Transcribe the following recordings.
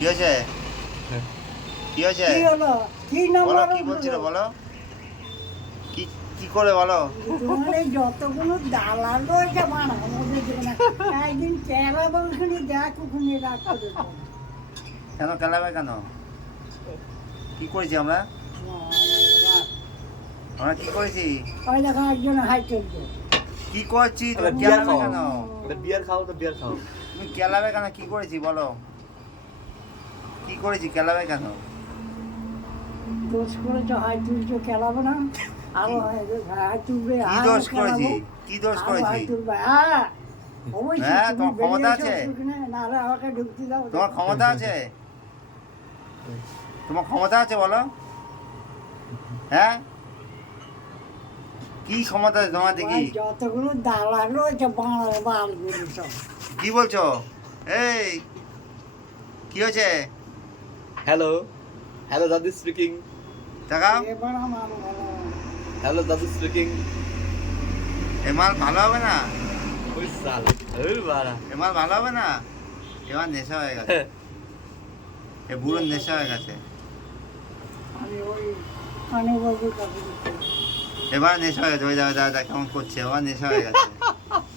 কি হয়েছে? কি হয়েছে? কি হলো? কি নাম্বার বলো, কি বলছিল বলো, কি কি করে বলো? তোমার এই যতগুলো দালাল রয়েছে বানাবো একদিন চেহারা বংশনি দেখ ওখানে রাগ করে দেবো। কেন কেলাবে কেন? কি করেছি আমরা? আমরা কি করেছি? ওই দেখো একজন হাই চলছে। কি করছি? তুমি বিয়ার কেলাবে খাও, কেন? বিয়ার খাও তো বিয়ার খাও। তুমি কেলাবে কেন? কি করেছি বলো? কি করেছি? কেলাবে কেন? দোষ করেছো, হাই তুলছো, খেলাবো না? আরো হাই তুলবে, কি আরো দোষ করেছি? খেলাবো, কি দোষ আরো করেছি? হাই তুলবে। হ্যাঁ, অবশ্যই হ্যাঁ, তুমি তোমার ক্ষমতা বেরিয়ে আছে? এসো ওখানে, নাহলে আমাকে ঢুকতে দাও। তোমার ক্ষমতা আছে? তোমার ক্ষমতা আছে বলো? হ্যাঁ, কি ক্ষমতা আছে তোমার দেখি? ওই যতগুলো দালাল রয়েছে বাংলার বালগুলো সব। কি বলছো? এই কি হয়েছে? হ্যালো, হ্যালো দাদু স্পিকিং। দেখাও। এবার আমার ভালো হ্যালো দাদু স্পিকিং। এ মাল ভালো হবে না, ওই সালা, ওই বাড়া। এ মাল ভালো হবে না। এবার নেশা হয়ে গেছে, এ বুড়োর নেশা হয়ে গেছে। আমি ওই কানুবাবুর কাছে দিচ্ছি। এবার নেশা হয়ে গেছে। ওই দাদা দাদা কেমন করছে, এবার নেশা হয়ে গেছে,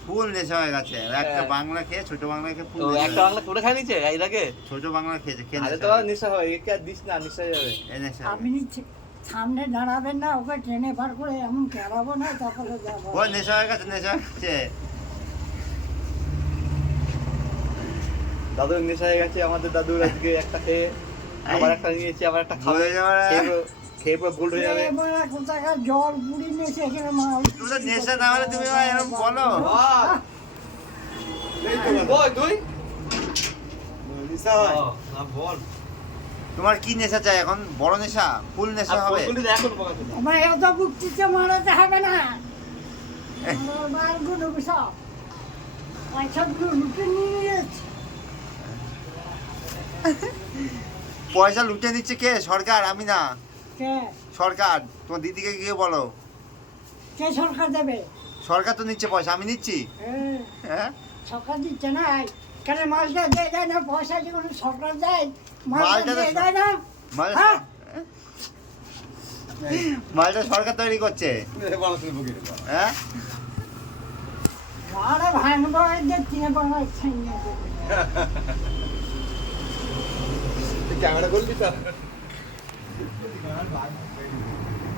ফুল নেশা হয়ে গেছে। একটা বাংলা খেয়ে, ছোট বাংলা খেয়ে ফুল ও নেশা একটা হয়ে বাংলা করে খাই নিচে এর আগে। গেছে। ছোট বাংলা খেয়েছে, খেয়ে আরে নেশা তো হয়ে গেছে। নেশা হয়, একে আর দিস না, নেশা হয়ে যাবে। এ নেশা হয়ে আপনি সামনে দাঁড়াবেন না, ওকে ট্রেনে পার করে এমন খেলাবো না, তারপরে যাবো। গেছে। ওর নেশা হয়ে গেছে, নেশা হয়ে গেছে। দাদুর নেশা হয়ে গেছে আমাদের দাদুর আজকে একটা খেয়ে আবার একটা নিয়েছি, আবার একটা খাবে। হয়ে যাবে। খেয়ে পুরো ভুল হয়ে যাবে। এবার কোথাকার জল পুড়ি নিয়েছে এখানে মাল। তুমি তো নেশা না হলে তুমি এবার এরকম বলো। বল তুই নেশা হয় বল। তোমার কি নেশা চাই এখন? বড় নেশা, ফুল নেশা হবে? এখন বকাতে না। আমার এত বুকটিতে মারাতে হবে না। আমার মালগুলো সব পয়সাগুলো লুটে নিয়ে যাচ্ছে। পয়সা লুটে নিচ্ছে কে? সরকার, আমি না। কে সরকার। তোমার দিদিকে গিয়ে বলো। কে সরকার দেবে? সরকার তো নিচ্ছে পয়সা, আমি নিচ্ছি। হ্যাঁ, হ্যাঁ, সরকার দিচ্ছে না। কেন মালটা দিয়ে দেয় না? পয়সা যখন সরকার দেয় মালটা মালটা তো দিয়ে দেয় না। মালটা হ্যাঁ? মালটা সরকার তৈরি করছে। হ্যাঁ, ঘরে ভাঙবো, এদের তিনে বাংলায় ছাইয়ে দেবে। ক্যামেরা করবি তো?